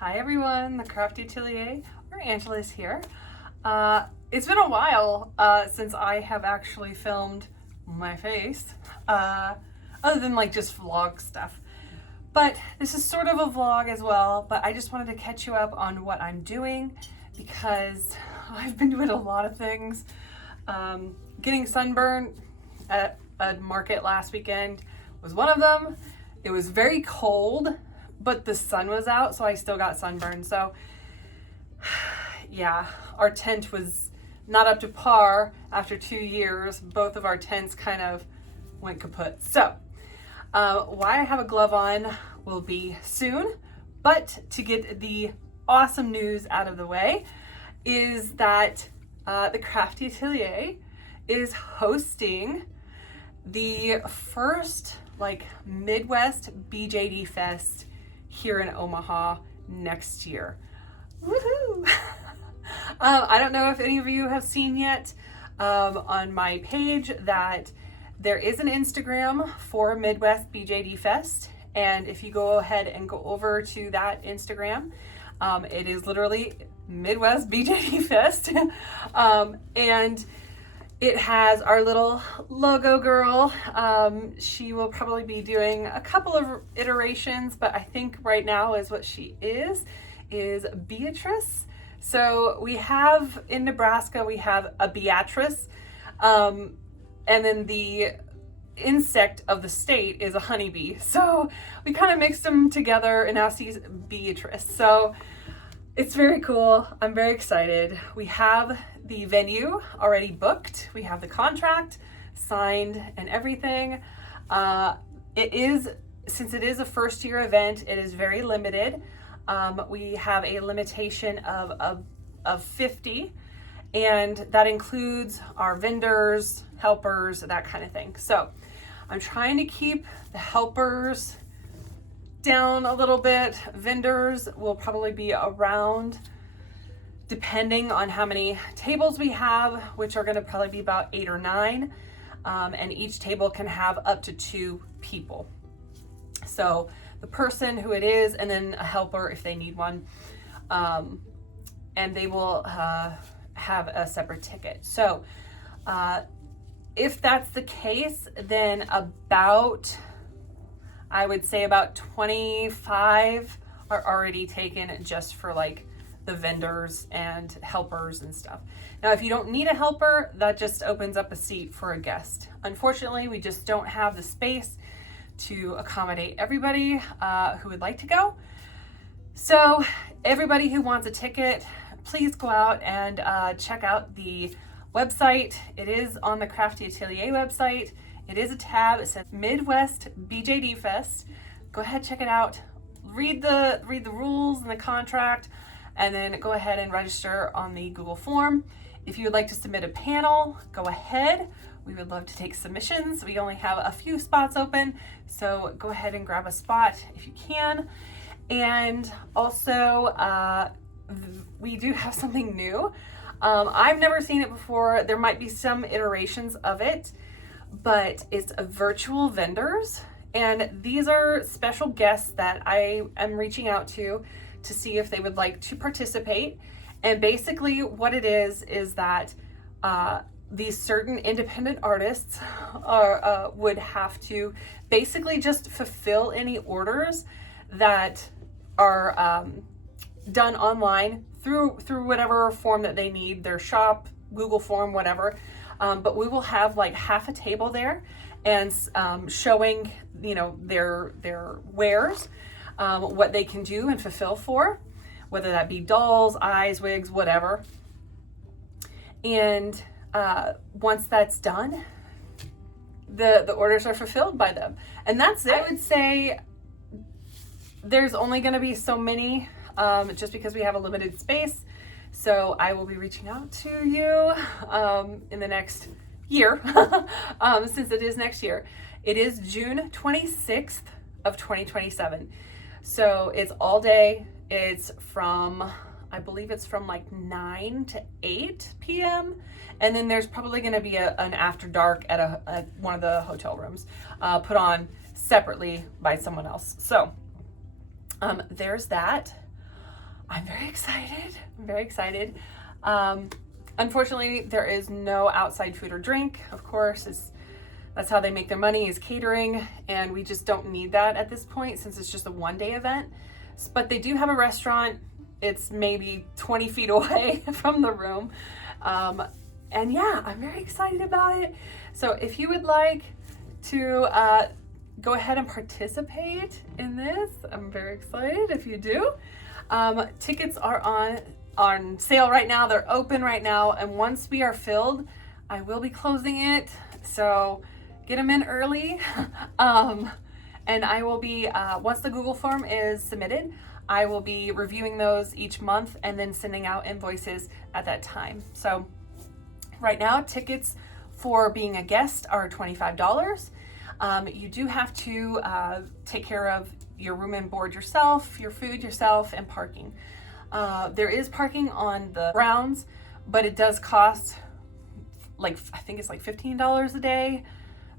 Hi everyone, the Crafty Atelier, or Angela is here. It's been a while since I have actually filmed my face, other than like just vlog stuff. But this is sort of a vlog as well, but I just wanted to catch you up on what I'm doing because I've been doing a lot of things. Getting sunburned at a market last weekend was one of them. It was very cold, but the sun was out, so I still got sunburned. So yeah, our tent was not up to par after 2 years. Both of our tents kind of went kaput. So why I have a glove on will be soon, but to get the awesome news out of the way is that the Crafty Atelier is hosting the first Midwest BJD Fest here in Omaha next year. Woohoo! I don't know if any of you have seen yet on my page that there is an Instagram for Midwest BJD Fest, and if you go ahead and go over to that Instagram, it is literally Midwest BJD Fest, and it has our little logo girl. She will probably be doing a couple of iterations, but I think right now is what she is Beatrice. So we have, in Nebraska, we have a Beatrice, and then the insect of the state is a honeybee. So we kind of mixed them together and now she's Beatrice. So it's very cool. I'm very excited. We have the venue already booked. We have the contract signed and everything. Since it is a first year event, it is very limited. We have a limitation of 50, and that includes our vendors, helpers, that kind of thing. So I'm trying to keep the helpers down a little bit. Vendors will probably be around, depending on how many tables we have, which are going to probably be about 8 or 9, and each table can have up to 2 people. So the person who it is, and then a helper if they need one, and they will have a separate ticket. So if that's the case, then I would say about 25 are already taken just for the vendors and helpers and stuff. Now, if you don't need a helper, that just opens up a seat for a guest. Unfortunately, we just don't have the space to accommodate everybody who would like to go. So everybody who wants a ticket, please go out and check out the website. It is on the Crafty Atelier website. It is a tab. It says Midwest BJD Fest. Go ahead, check it out. Read the rules and the contract, and then go ahead and register on the Google form. If you would like to submit a panel, go ahead. We would love to take submissions. We only have a few spots open, so go ahead and grab a spot if you can. And also, we do have something new. I've never seen it before. There might be some iterations of it, but it's a virtual vendors. And these are special guests that I am reaching out to see if they would like to participate. And basically what it is that these certain independent artists would have to basically just fulfill any orders that are done online through whatever form that they need, their shop, Google form, whatever. But we will have half a table there and showing their wares, what they can do and fulfill for, whether that be dolls, eyes, wigs, whatever. And once that's done, the orders are fulfilled by them, and that's it. I would say there's only going to be so many, just because we have a limited space. So I will be reaching out to you in the next year, since it is next year. It is June 26th of 2027. So it's all day. It's from, I believe it's from 9 to 8 p.m. And then there's probably going to be an after dark at one of the hotel rooms, put on separately by someone else. So there's that. I'm very excited. I'm very excited. Unfortunately, there is no outside food or drink. Of course, that's how they make their money, is catering, and we just don't need that at this point since it's just a one-day event. But they do have a restaurant. It's maybe 20 feet away from the room. And yeah, I'm very excited about it. So if you would like to go ahead and participate in this, I'm very excited if you do. Tickets are on sale right now. They're open right now. And once we are filled, I will be closing it. So get them in early. And I will be, once the Google form is submitted, I will be reviewing those each month and then sending out invoices at that time. So right now, tickets for being a guest are $25. You do have to take care of your room and board yourself, your food yourself, and parking. There is parking on the grounds, but it does cost I think it's like $15 a day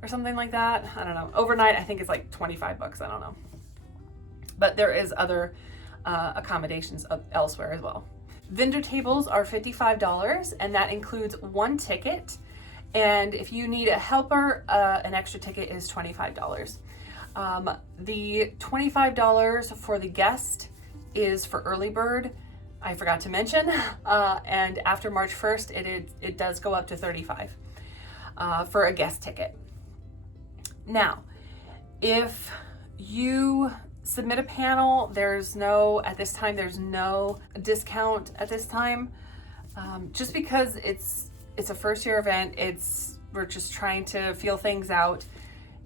or something like that. I don't know. Overnight, I think it's like 25 bucks. I don't know. But there is other accommodations elsewhere as well. Vendor tables are $55, and that includes one ticket. And if you need a helper, an extra ticket is $25. The $25 for the guest is for early bird. I forgot to mention, and after March 1st, it does go up to $35 for a guest ticket. Now, if you submit a panel, at this time, there's no discount at this time, just because it's a first year event. We're just trying to feel things out.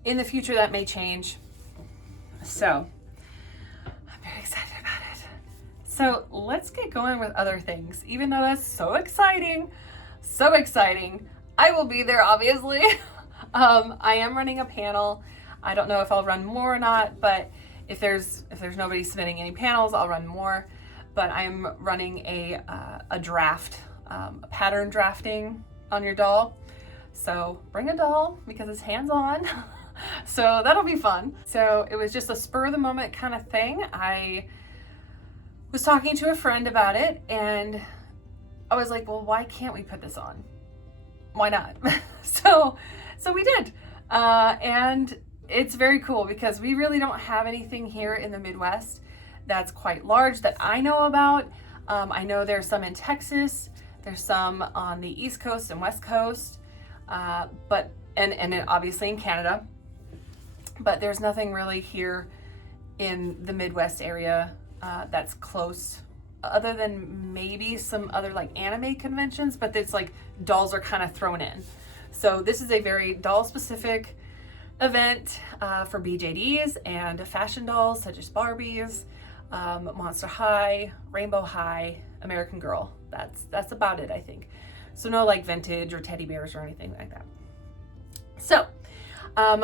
In the future, that may change. So I'm very excited about it. So let's get going with other things. Even though that's so exciting, I will be there, obviously. I am running a panel. I don't know if I'll run more or not, but if there's nobody submitting any panels, I'll run more. But I'm running a draft, pattern drafting on your doll. So bring a doll because it's hands-on. So that'll be fun. So it was just a spur of the moment kind of thing. I was talking to a friend about it, and I was like, well, why can't we put this on? Why not? So we did. And it's very cool because we really don't have anything here in the Midwest that's quite large that I know about. I know there's some in Texas, there's some on the East Coast and West Coast, but obviously in Canada, but there's nothing really here in the Midwest area that's close, other than maybe some other like anime conventions, but it's like dolls are kind of thrown in. So this is a very doll specific event for BJDs and fashion dolls such as Barbies, Monster High, Rainbow High, American Girl. That's about it, I think. So no like vintage or teddy bears or anything like that. So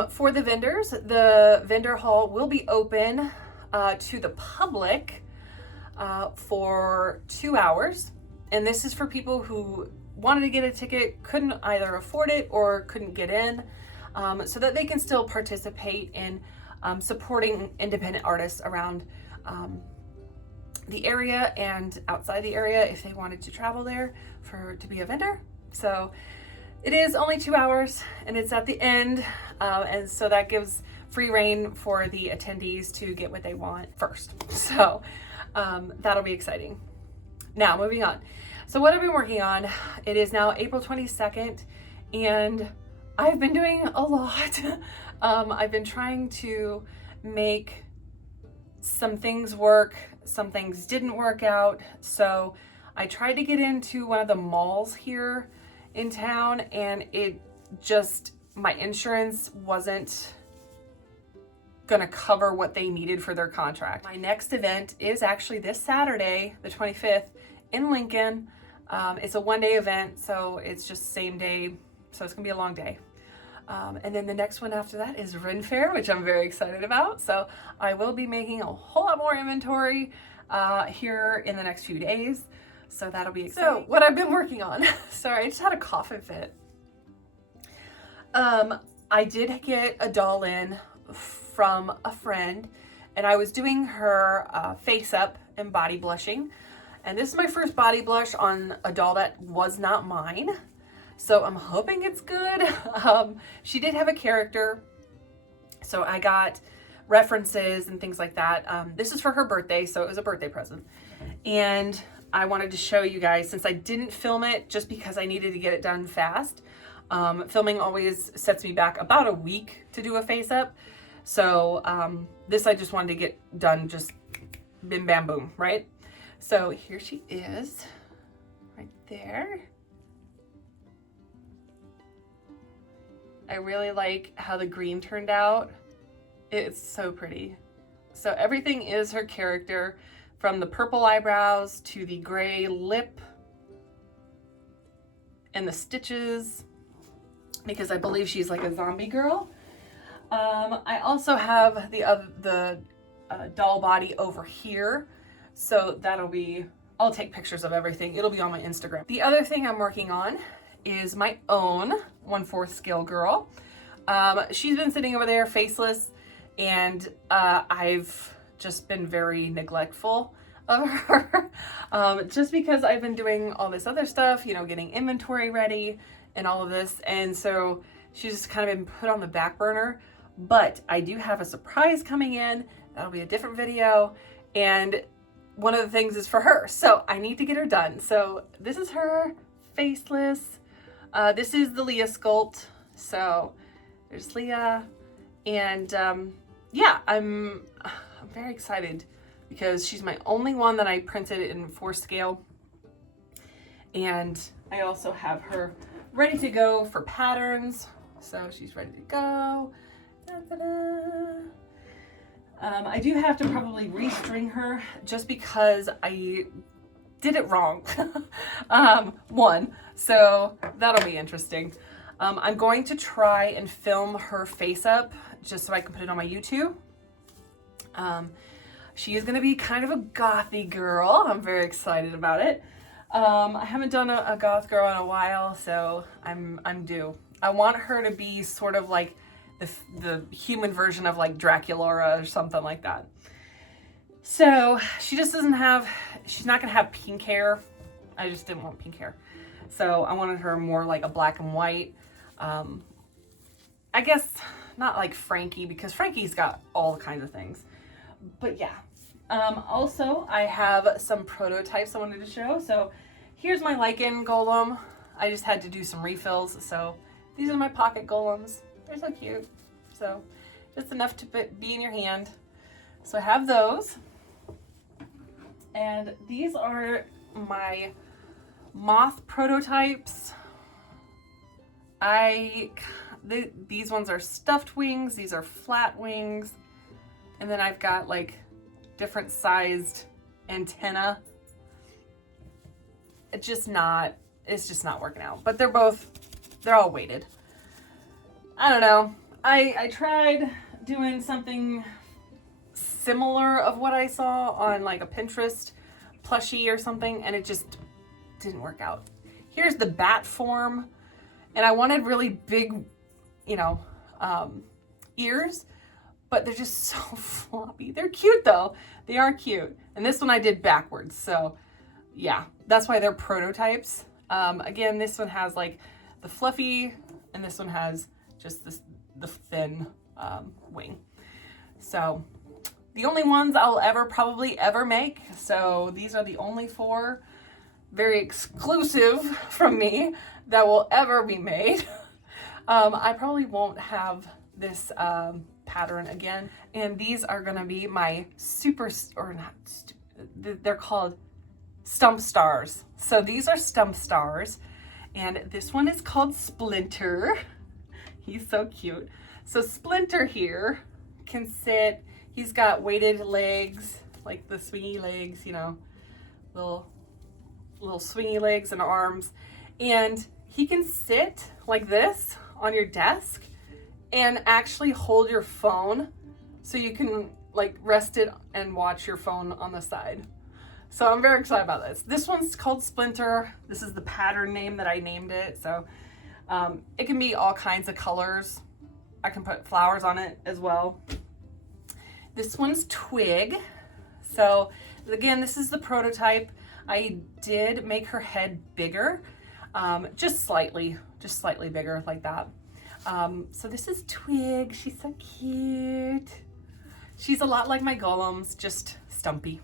for the vendors, the vendor hall will be open to the public for 2 hours. And this is for people who wanted to get a ticket, couldn't either afford it or couldn't get in, so that they can still participate in supporting independent artists around the area and outside the area if they wanted to travel there to be a vendor. So it is only 2 hours and it's at the end, and so that gives free reign for the attendees to get what they want first. So that'll be exciting. Now moving on. So what I've been working on, it is now April 22nd, and I've been doing a lot. I've been trying to make some things work, some things didn't work out. So I tried to get into one of the malls here in town, and my insurance wasn't gonna cover what they needed for their contract. My next event is actually this Saturday, the 25th, in Lincoln. It's a one-day event, so it's just same day, so it's gonna be a long day. And then the next one after that is Ren Fair, which I'm very excited about. So I will be making a whole lot more inventory here in the next few days. So that'll be exciting. So what I've been working on, sorry, I just had a coughing fit. I did get a doll in from a friend, and I was doing her face up and body blushing. And this is my first body blush on a doll that was not mine. So I'm hoping it's good. She did have a character, so I got references and things like that. This is for her birthday, so it was a birthday present. And I wanted to show you guys, since I didn't film it just because I needed to get it done fast. Filming always sets me back about a week to do a face up. So this I just wanted to get done, just bim bam boom, right? So here she is, right there. I really like how the green turned out. It's so pretty. So everything is her character, from the purple eyebrows to the gray lip and the stitches, because I believe she's like a zombie girl. I also have the doll body over here, so that'll be, I'll take pictures of everything. It'll be on my Instagram. The other thing I'm working on is my own 1/4 scale girl. She's been sitting over there faceless, and I've just been very neglectful of her, just because I've been doing all this other stuff, you know, getting inventory ready and all of this, and so she's just kind of been put on the back burner. But I do have a surprise coming in. That'll be a different video, and one of the things is for her, so I need to get her done. So this is her faceless. This is the Leah sculpt. So there's Leah, and yeah, I'm very excited because she's my only one that I printed in 4 scale, and I also have her ready to go for patterns. So she's ready to go. Da-da-da. I do have to probably restring her just because I did it wrong. So that'll be interesting. I'm going to try and film her face up just so I can put it on my YouTube. She is going to be kind of a gothy girl. I'm very excited about it. I haven't done a goth girl in a while, so I'm due. I want her to be sort of like the human version of like Dracula or something like that. So she just doesn't have, she's not gonna have pink hair. I just didn't want pink hair. So I wanted her more like a black and white. I guess not like Frankie, because Frankie's got all kinds of things. But yeah. Also, I have some prototypes I wanted to show. So here's my lichen golem. I just had to do some refills. So these are my pocket golems. They're so cute. So just enough to be in your hand. So I have those. And these are my moth prototypes. These ones are stuffed wings. These are flat wings. And then I've got like different sized antenna. It's just not working out. But they're all weighted. I don't know. I tried doing something similar of what I saw on like a Pinterest plushie or something, and it just didn't work out. Here's the bat form, and I wanted really big, you know, ears, but they're just so floppy. They're cute though. They are cute. And this one I did backwards. So yeah, that's why they're prototypes. Again, this one has like the fluffy, and this one has just the thin wing. So the only ones I'll probably ever make. So these are the only 4 very exclusive from me that will ever be made. I probably won't have this pattern again. And these are gonna be my they're called Stump Stars. So these are Stump Stars. And this one is called Splinter. He's so cute. So Splinter here can sit, he's got weighted legs, like the swingy legs, you know, little swingy legs and arms. And he can sit like this on your desk and actually hold your phone, so you can like rest it and watch your phone on the side. So I'm very excited about this. This one's called Splinter. This is the pattern name that I named it. So it can be all kinds of colors. I can put flowers on it as well. This one's Twig. So again, this is the prototype. I did make her head bigger, just slightly bigger like that. So this is Twig. She's so cute. She's a lot like my golems, just stumpy.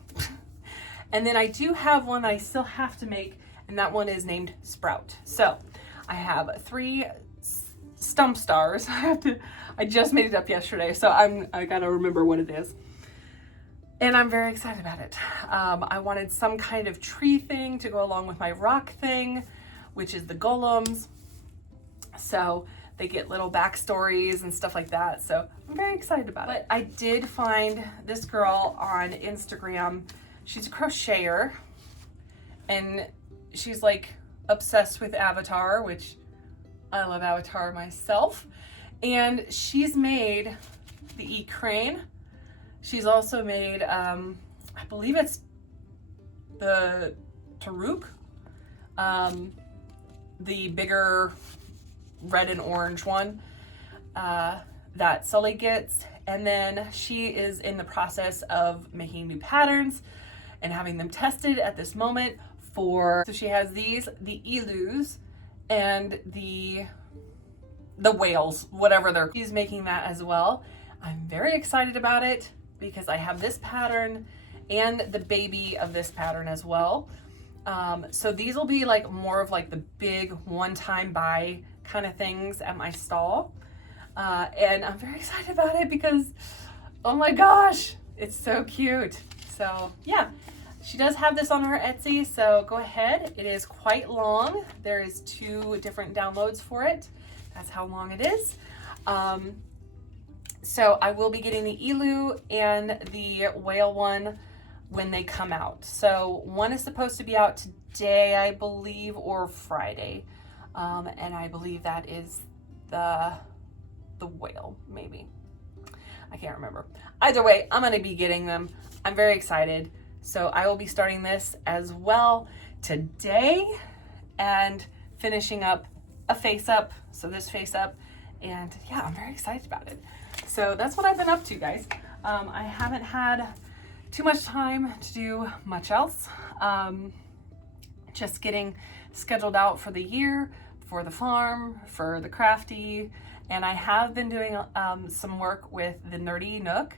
And then I do have one that I still have to make, and that one is named Sprout. So I have 3 stump stars. I just made it up yesterday, so I gotta remember what it is. And I'm very excited about it. I wanted some kind of tree thing to go along with my rock thing, which is the golems. So they get little backstories and stuff like that. So I'm very excited about it. But I did find this girl on Instagram. She's a crocheter and she's like obsessed with Avatar, which I love Avatar myself. And she's made the E-Crane. She's also made, I believe it's the Taruk, the bigger red and orange one that Sully gets. And then she is in the process of making new patterns and having them tested at this moment so she has these, the Elus and the whales, whatever she's making that as well. I'm very excited about it because I have this pattern and the baby of this pattern as well. So these will be like more of like the big one-time buy kind of things at my stall. And I'm very excited about it because, oh my gosh, it's so cute. So yeah, she does have this on her Etsy, so go ahead. It is quite long. There is 2 different downloads for it. That's how long it is. So I will be getting the Elu and the whale one when they come out. So one is supposed to be out today, I believe, or Friday. And I believe that is the whale, maybe. I can't remember. Either way, I'm gonna be getting them. I'm very excited. So I will be starting this as well today and finishing up a face up. So this face up, and yeah, I'm very excited about it. So that's what I've been up to, guys. I haven't had too much time to do much else. Just getting scheduled out for the year, for the farm, for the crafty, and I have been doing some work with the Nerdy Nook.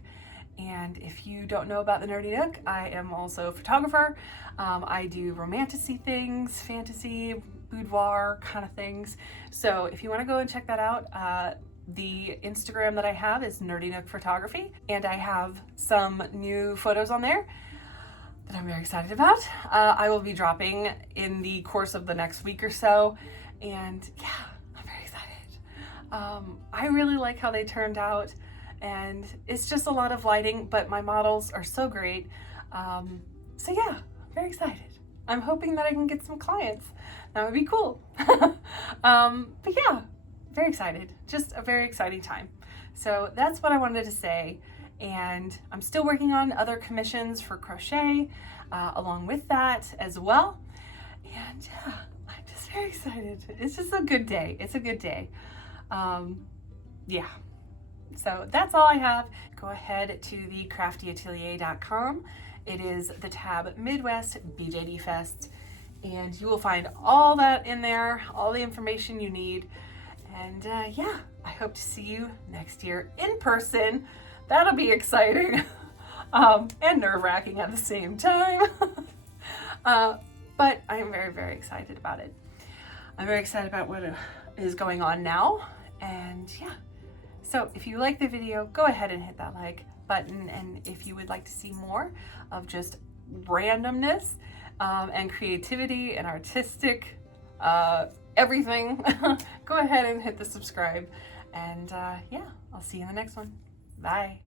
And if you don't know about the Nerdy Nook, I am also a photographer. I do romanticy things, fantasy, boudoir kind of things. So if you want to go and check that out, the Instagram that I have is Nerdy Nook Photography, and I have some new photos on there that I'm very excited about. I will be dropping in the course of the next week or so, and yeah, I'm very excited. I really like how they turned out, and it's just a lot of lighting, but my models are so great. So yeah, I'm very excited. I'm hoping that I can get some clients. That would be cool. But yeah, very excited. Just a very exciting time. So that's what I wanted to say. And I'm still working on other commissions for crochet along with that as well. And yeah, I'm just very excited. It's just a good day. It's a good day. Yeah. So that's all I have. Go ahead to thecraftyatelier.com. It is the tab Midwest BJD Fest, and you will find all that in there, all the information you need. And yeah, I hope to see you next year in person. That'll be exciting and nerve-wracking at the same time. But I am very, very excited about it. I'm very excited about what is going on now. And yeah, so if you like the video, go ahead and hit that like button. And if you would like to see more of just randomness and creativity and artistic everything, go ahead and hit the subscribe. And yeah, I'll see you in the next one. Bye.